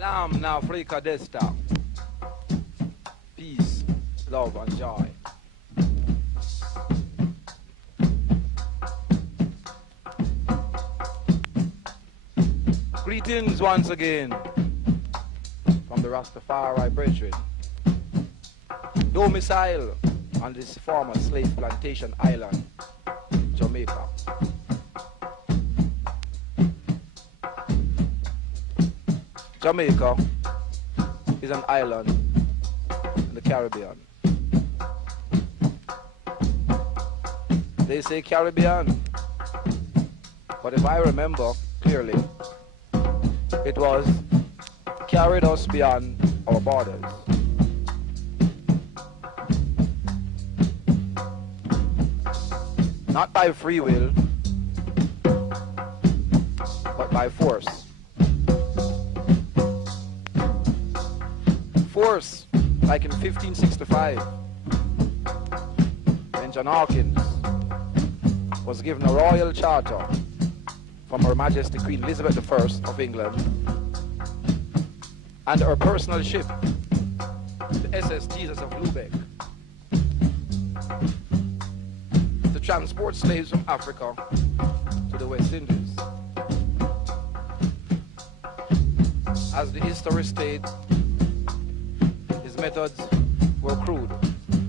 Salam na Africa Desta. Peace, love and joy. Greetings once again from the Rastafari brethren. Domicile on this former slave plantation island, Jamaica. Jamaica is an island in the Caribbean. They say Caribbean, but if I remember clearly, it was carried us beyond our borders. Not by free will, but by force. Force, like in 1565, when John Hawkins was given a royal charter from Her Majesty Queen Elizabeth I of England and her personal ship, the SS Jesus of Lubeck, to transport slaves from Africa to the West Indies. As the history states, his methods were crude,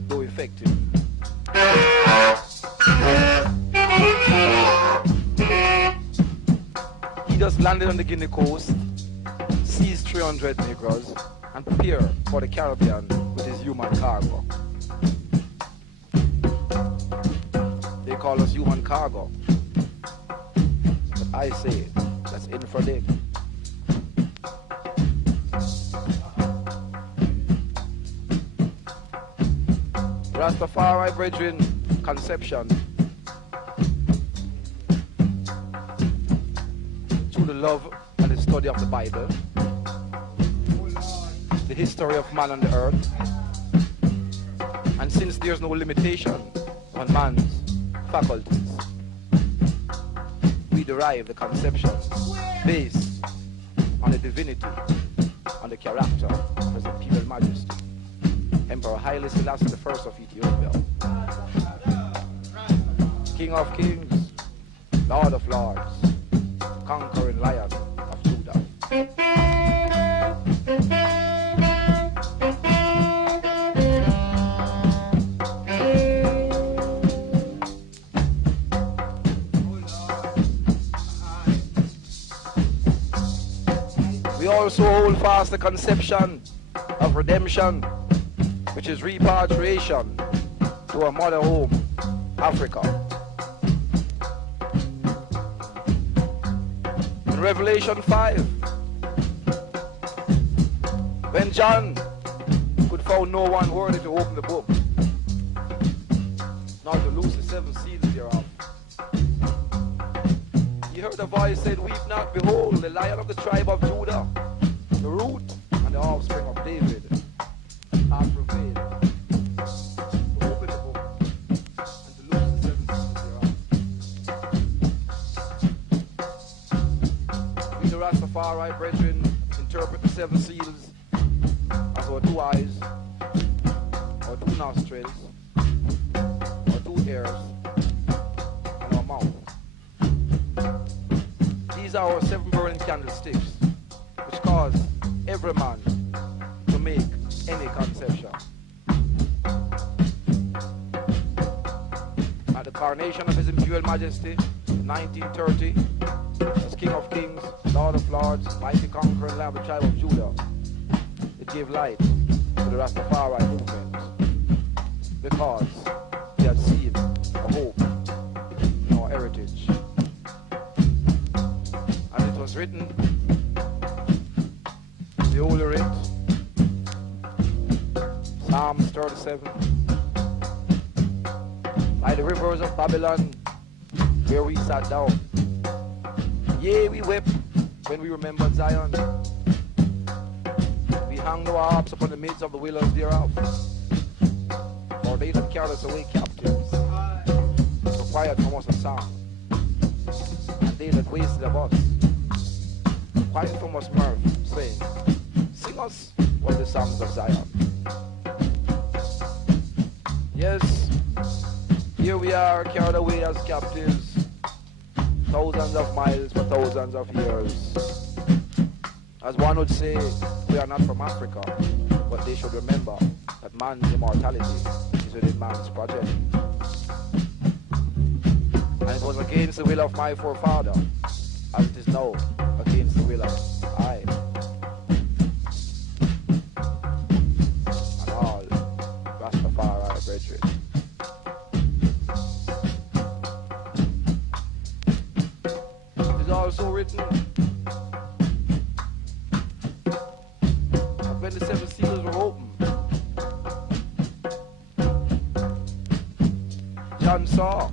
though effective. He just landed on the Guinea coast, seized 300 Negroes, and prepared for the Caribbean with his human cargo. They call us human cargo, but I say that's infradig. Rastafari brethren conception through the love and the study of the Bible, the history of man on the earth, and since there's no limitation on man's faculties, we derive the conception based on the divinity, on the character of His Imperial Majesty, Emperor Haile Selassie I of Ethiopia, King of Kings, Lord of Lords, conquering Lion of Judah. We also hold fast the conception of redemption, which is repatriation to our mother home, Africa. In Revelation 5, when John could find no one worthy to open the book, nor to loose the seven seals thereof, he heard a voice said, "Weep not, behold, the Lion of the tribe of Judah, the root and the offspring of David, hath prevailed to open the book and to loose the seven seals thereof." We the Rastafari brethren interpret the seven seals as our two eyes, our two nostrils, our two ears, and our mouth. These are our seven burning candlesticks, which cause every man to make any conception. At the coronation of His Imperial Majesty in 1930, as King of Kings, Lord of Lords, mighty conquering Lamb of the tribe of Judah, it gave light to the Rastafari movement, because they had seen a hope in our heritage. As it was written, the Holy Writ, Psalms 37, by the rivers of Babylon, where we sat down, yea, we wept when we remembered Zion. We hung our harps upon the midst of the willows thereof, for they that carried us away captives required from us a song, and they that wasted of us required from us mirth, saying, teaching us was the songs of Zion. Yes, here we are carried away as captives, thousands of miles for thousands of years. As one would say, we are not from Africa, but they should remember that man's immortality is within man's project. And it was against the will of my forefather, as it is now against the will of I. And all Rastafari brethren. It is also written that when the 7 seals were opened, John saw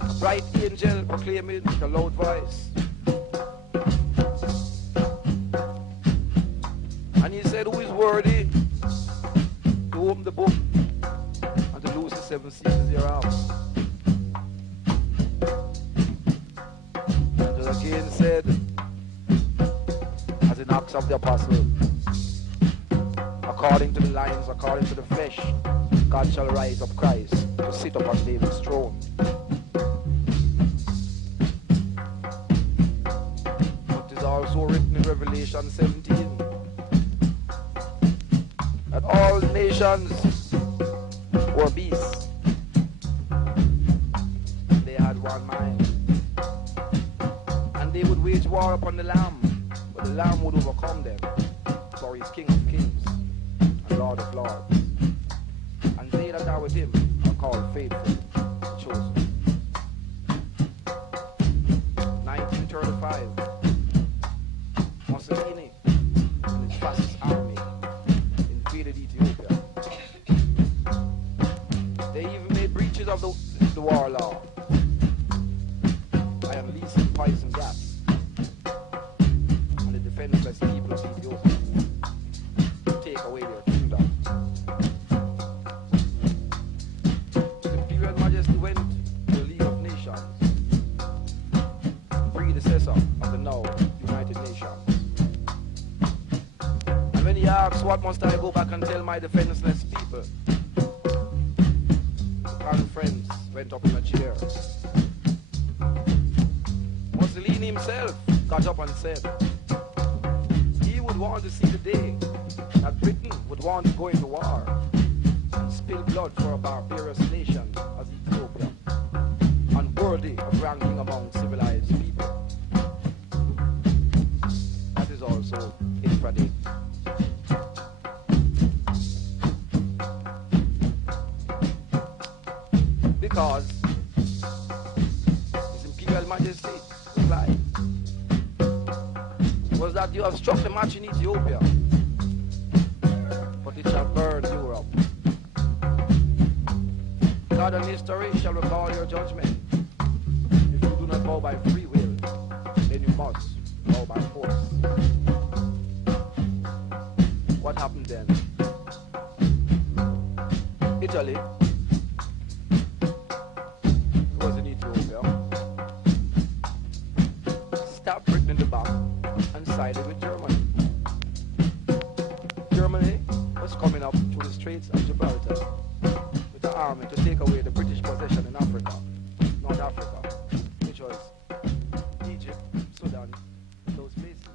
a bright angel proclaiming with a loud voice. And he said, who is worthy to open the book and to loose the 7 seals thereof? And it again said, as in Acts of the Apostle, according to the lines, according to the flesh, God shall rise up Christ to sit upon David's throne. It is also written in Revelation 17 that all nations were beasts. They had one mind. And they would wage war upon the Lamb, but the Lamb would overcome them, for he is King of Kings and Lord of Lords. And they that are with him are called faithful, chosen. 1935, Mussolini and his fascist army invaded Ethiopia. They even made breaches of the war law by unleashing poison gas on the defenseless people of Ethiopia to take away their kingdom. His Imperial Majesty went to the League of Nations, predecessor of the now United Nations. And when he asked, what must I go back and tell my defenseless people? The conference went up in a chair. Mussolini himself got up and said he would want to see the day that Britain would want to go into war and spill blood for a barbarous nation as Ethiopia, unworthy of ranking among civilized people. That is also his verdict. Because His Imperial Majesty replied was that you have struck the match in Ethiopia, but it shall burn Europe. God and history shall recall your judgment. If you do not bow by free will, then you must bow by force. What happened then? Italy was in Ethiopia, stabbed Britain in the back and sided with Germany. Germany was coming up through the Straits of Gibraltar with an army to take away the British possession in Africa, North Africa, which was Egypt, Sudan, those places.